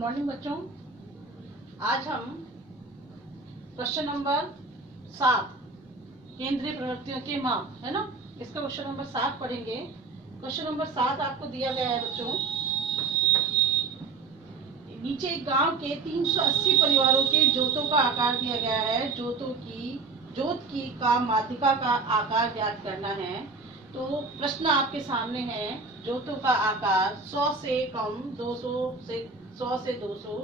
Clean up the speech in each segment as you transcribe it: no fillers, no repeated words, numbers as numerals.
Morning बच्चों। आज हम क्वेश्चन नंबर 7 केंद्रीय प्रवृत्तियों के माप है ना, इसका क्वेश्चन नंबर 7 पढ़ेंगे। क्वेश्चन नंबर 7 आपको दिया गया है बच्चों। नीचे एक गांव के 380 परिवारों के जोतों का आकार दिया गया है। जोत की का माध्यिका का आकार ज्ञात करना है। तो प्रश्न आपके सामने है। जोतों का आकार 100 से कम, 200 से 100 से 200,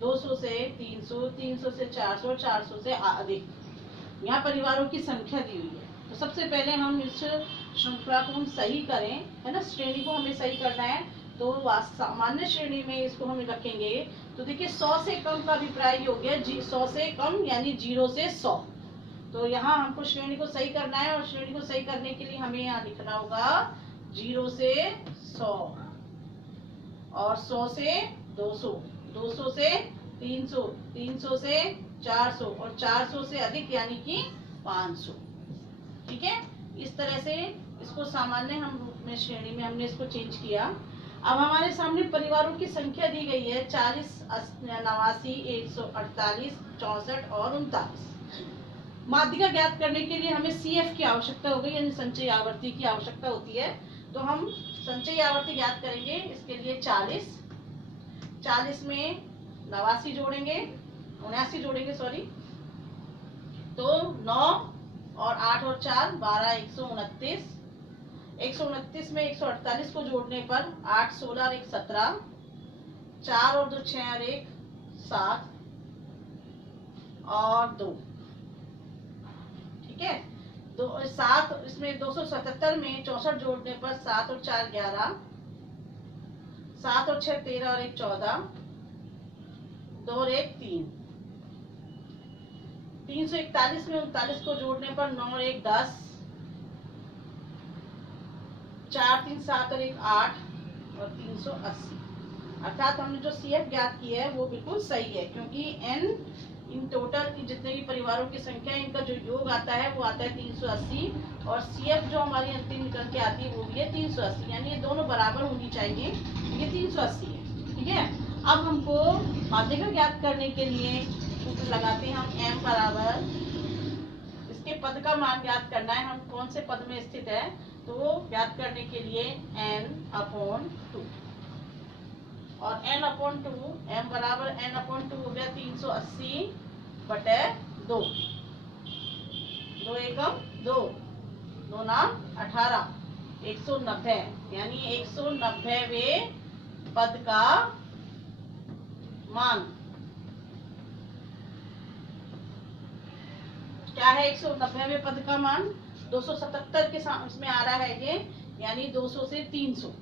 200 से 300, 300 से 400, 400 से अधिक। यहाँ परिवारों की संख्या दी हुई है। तो सबसे पहले हम इस श्रृंखला को हम सही करें, है ना, श्रेणी को हमें सही करना है। तो सामान्य श्रेणी में इसको हम रखेंगे। तो देखिए 100 से कम का अभिप्राय हो गया 100 से कम यानी 0 से 100। तो यहाँ हमको श्रेणी को सही करना है और श्रेणी को सही करने के लिए हमें यहाँ लिखना होगा 0 से 100 और 100 से 200, 200 से 300, 300 से 400 और 400 से अधिक यानी कि 500। ठीक है, इस तरह से इसको सामान्य हम रूप में श्रेणी में हमने इसको चेंज किया। अब हमारे सामने परिवारों की संख्या दी गई है 40, 89, 148, 64 और 39। माध्यिका ज्ञात करने के लिए हमें CF की आवश्यकता होगी, यानी संचयी आवर्ती की आवश्यकता होती है। तो हम संचयी आवर्ती ज्ञात करेंगे। इसके लिए 40 में 89 जोड़ेंगे, 79 जोड़ेंगे सॉरी। तो 9 और 8 और 4 12, 129। 129 में 148 को जोड़ने पर 8, 16 और 1 17, 4 और 2 6 और 1 7 और 2। ठीक है, 7 इसमें 277 में 64 जोड़ने पर 7 और 4 11, 7 और 6 13 और 1 14, 2 और 1 3। 341 में 39 को जोड़ने पर 9 और 1 10, 4 3 7 और 1 8 और 380। अर्थात हमने जो CF ज्ञात की है वो बिल्कुल सही है, क्योंकि n इन टोटल की जितने भी परिवारों की संख्या है इनका जो योग आता है वो आता है 380 और CF जो हमारी अंतिम निकल के आती है वो भी है 380, यानी ये दोनों बराबर होनी चाहिए। ये 380 है। ठीक है, अब हमको माध्यिका ज्ञात करने के लिए सूत्र लगाते हैं हम। m बराबर इसके पद का मान ज्ञात करना है, हम कौन से पद में स्थित है तो ज्ञात करने के लिए n/2 और n/2 m बराबर n/2 हो गया 380 बटे 2, 2 एकम 2, 2 नाम 18, 190 यानी 190वें पद का मान क्या है। 190वें पद का मान 277 के साथ इसमें आ रहा है ये, यानी 200 से 300।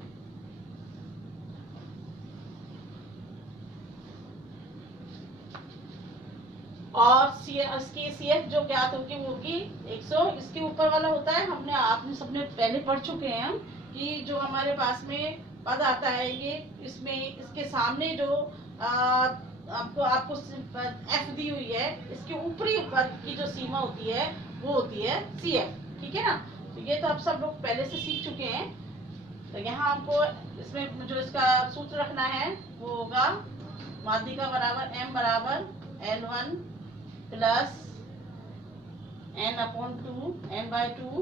और इसकी CF जो ज्ञात होगी वो होगी 100। इसके ऊपर वाला होता है, आपने सबने पहले पढ़ चुके हैं हम कि जो हमारे पास में पद आता है ये, इसमें इसके सामने जो आपको F दी हुई है, इसके ऊपरी ऊपर की जो सीमा होती है वो होती है CF। ठीक है ना, तो ये तो आप सब लोग पहले से सीख चुके हैं। तो यहाँ आपको इसमें जो इसका सूत्र रखना है वो होगा माध्यिका बराबर m बराबर N1 plus n/2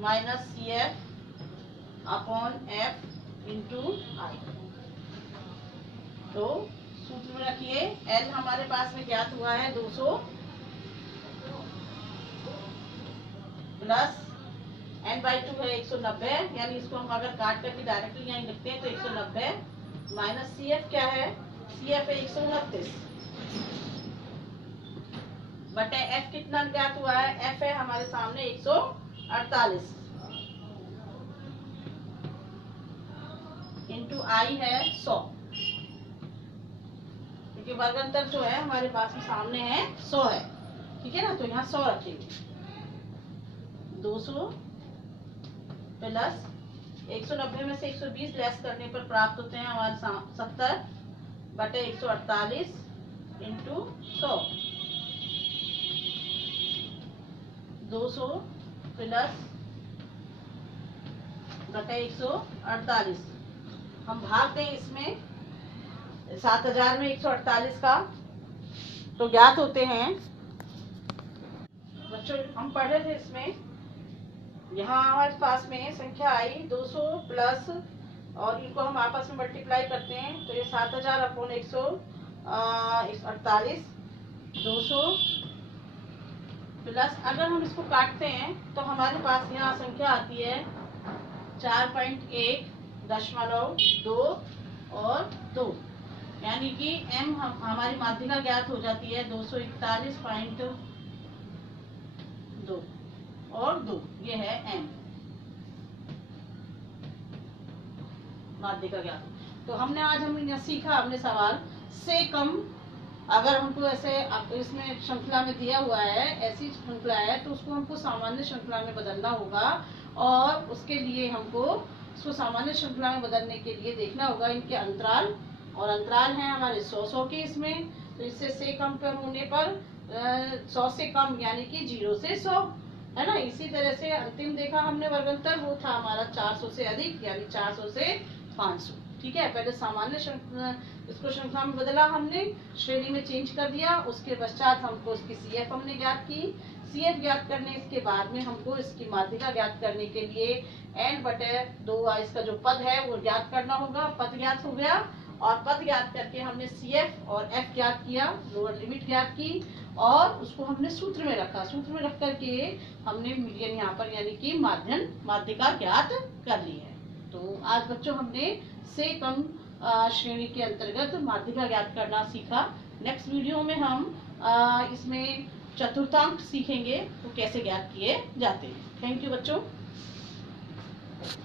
minus CF/F into I। तो सूत्र में रखिए L हमारे पास में ज्ञात हुआ है 200 प्लस n/2 है 190, यानी इसको हम अगर काट करके डायरेक्टली यहाँ लिखते हैं तो 190 माइनस CF क्या है, CF है 129 बटे F कितना ज्ञात हुआ है, F है हमारे सामने 148 इंटू I है 100, क्योंकि वर्गांतर जो है हमारे पास में सामने है 100 है। ठीक है ना, तो यहाँ 100 रखेंगे। 200 प्लस 190 में से 120 लेस करने पर प्राप्त होते हैं हमारे 70 बटे 148 इंटू 100। 200 प्लस बटे 148 हम भाग दें इसमें 7000 में 148 का तो ज्ञात होते हैं। बच्चों हम पढ़ रहे थे इसमें, यहाँ हमारे पास में संख्या आई 200 प्लस और इनको हम आपस में मल्टीप्लाई करते हैं तो ये 7000 अपॉन 148 200 प्लस अगर हम इसको काटते हैं तो हमारे पास यहाँ संख्या आती है 4.1.2 और 2, यानी कि m हमारी माध्यिका ज्ञात हो जाती है 241.2 और 2, ये है m माध्यिका ज्ञात। तो हमने आज हमने सीखा, हमने सवाल से कम अगर हमको ऐसे इसमें श्रृंखला में दिया हुआ है, ऐसी श्रृंखला है तो उसको हमको सामान्य श्रृंखला में बदलना होगा और उसके लिए हमको उसको सामान्य श्रृंखला में बदलने के लिए देखना होगा इनके अंतराल, और अंतराल हैं हमारे 100 के इसमें, तो इससे से कम पर होने पर 100 से कम यानी कि 0 से 100 है ना। इसी तरह से अंतिम देखा हमने वर्गांतर, वो था हमारा 400 से अधिक यानी 400 से 500। ठीक है, पहले सामान्य इसको श्रृंखला में बदला हमने, श्रेणी में चेंज कर दिया, उसके पश्चात हमको इसकी CF हमने ज्ञात की। CF ज्ञात करने इसके बाद में हमको इसकी माध्यिका ज्ञात करने के लिए n/2 इसका जो पद है वो ज्ञात करना होगा। पद ज्ञात हो गया और पद ज्ञात करके हमने CF और F ज्ञात किया, लोअर लिमिट ज्ञात की और उसको हमने सूत्र में रखा। सूत्र में रख करके हमने मीडियन यहाँ पर यानी कि माध्यिका ज्ञात कर ली है। तो आज बच्चों हमने से कम श्रेणी के अंतर्गत माध्यिका ज्ञात करना सीखा। नेक्स्ट वीडियो में हम इसमें चतुर्थांक सीखेंगे तो कैसे ज्ञात किए जाते हैं। थैंक यू बच्चों।